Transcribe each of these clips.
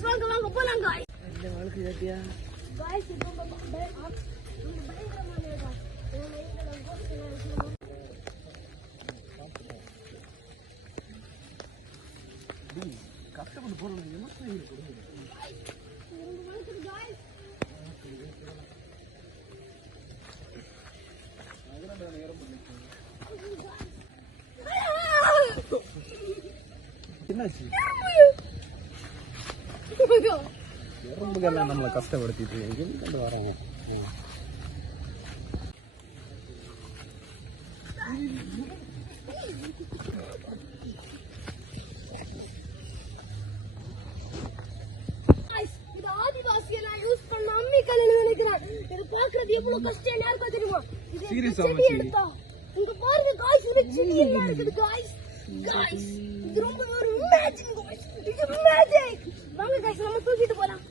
guys, வாங்க போலாம் guys. இந்த வாழ்க்கை ஏத்தியா guys இப்போ பயங்கரமான guys. கஷ்டப்பட்டு போறோம் எமோஷனல் கொடுங்க guys. என்னாச்சு எறும்புகள்லாம் நம்மளை கஷ்டப்படுத்திட்டு எங்க வராங்க இது ஆதிவாசியெல்லாம் யூஸ் பண்ண அம்மி கல்லுன்னு நினைக்கிறேன். இது பார்க்கிறது எவ்வளவு கஷ்டம் யாருக்கும் தெரியுமா? இது செடி எடுத்தா இங்க பாருங்க guys, இது செடி எல்லாம் இருக்குது guys. guys இது ரொம்ப ஒரு மேஜிக் guys. இது மேஜிக். வாங்க guys நம்ம தூக்கிட்டு போலாம்.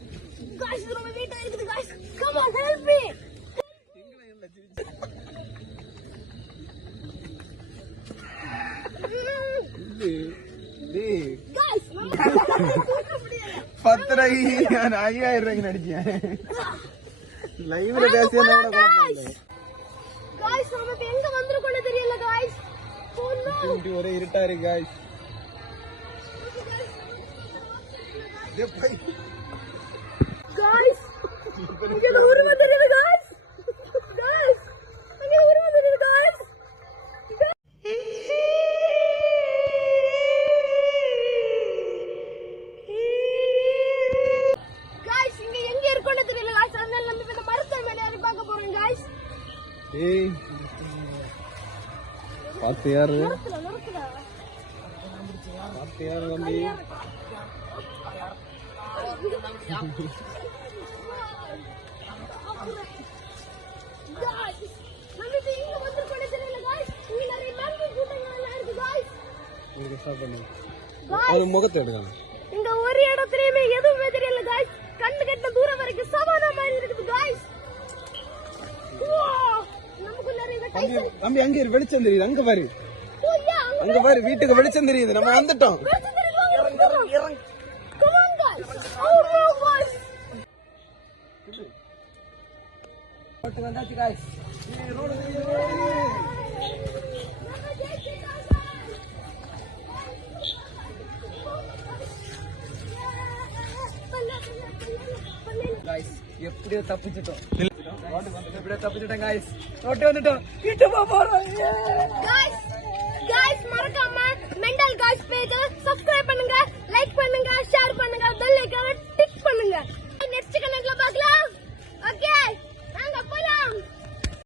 guys இது ரொம்ப வெயிட்டா இருக்குது guys. come on help me. guys பத்திரை நான் 5000 ரூபாய்க்கு நடிச்சேன் லைவ்ல பேசியா guys நாம எங்க வந்திருக்கோம்னு தெரியல guys. oh no ஒரே இருட்டா இருக்கு guys. guys இங்க ஒரு தெரியல guys. guys இங்க ஒரு தெரியல guys. guys இங்க எங்க இருக்கோம்னு தெரியல guys. அதனால நம்ம இந்த மரத்தை மேல ஏறி பார்க்க போறோம் guys. ஏய் பாத்து யாரு நிறுத்துடா பாத்து யாரு தம்பி guys நம்ம இங்க வந்திருக்கோம்னு தெரியல guys. இங்க நிறைய மங்கி கூட்டங்கள் எல்லாம் இருக்கு guys. நீங்க ஸ்டார்ட் பண்ணுங்க அது முகத்தை எடுங்க. இங்க ஒரு இடத்துலயுமே எதுவுமே தெரியல guys. கண்ணு கெட்ட தூரம் வரைக்கும் சவானா மாதிரி இருக்குது guys. நமக்கு நிறைய டைசன் தம்பி அங்க வெளிச்சம் தெரியுது அங்க பாரு அங்க பாரு வீட்டுக்கு வெளிச்சம் தெரியுது நம்ம வந்துட்டோம். come on guys. oh no guys. போட்டு வந்தாச்சு guys. ரோடு guys எப்படியோ தப்பிச்சிட்டோம். எப்படியோ தப்பிச்சிட்டோம் guys. ரோட்டு வந்துட்டோம். வீட்டு போறோம் guys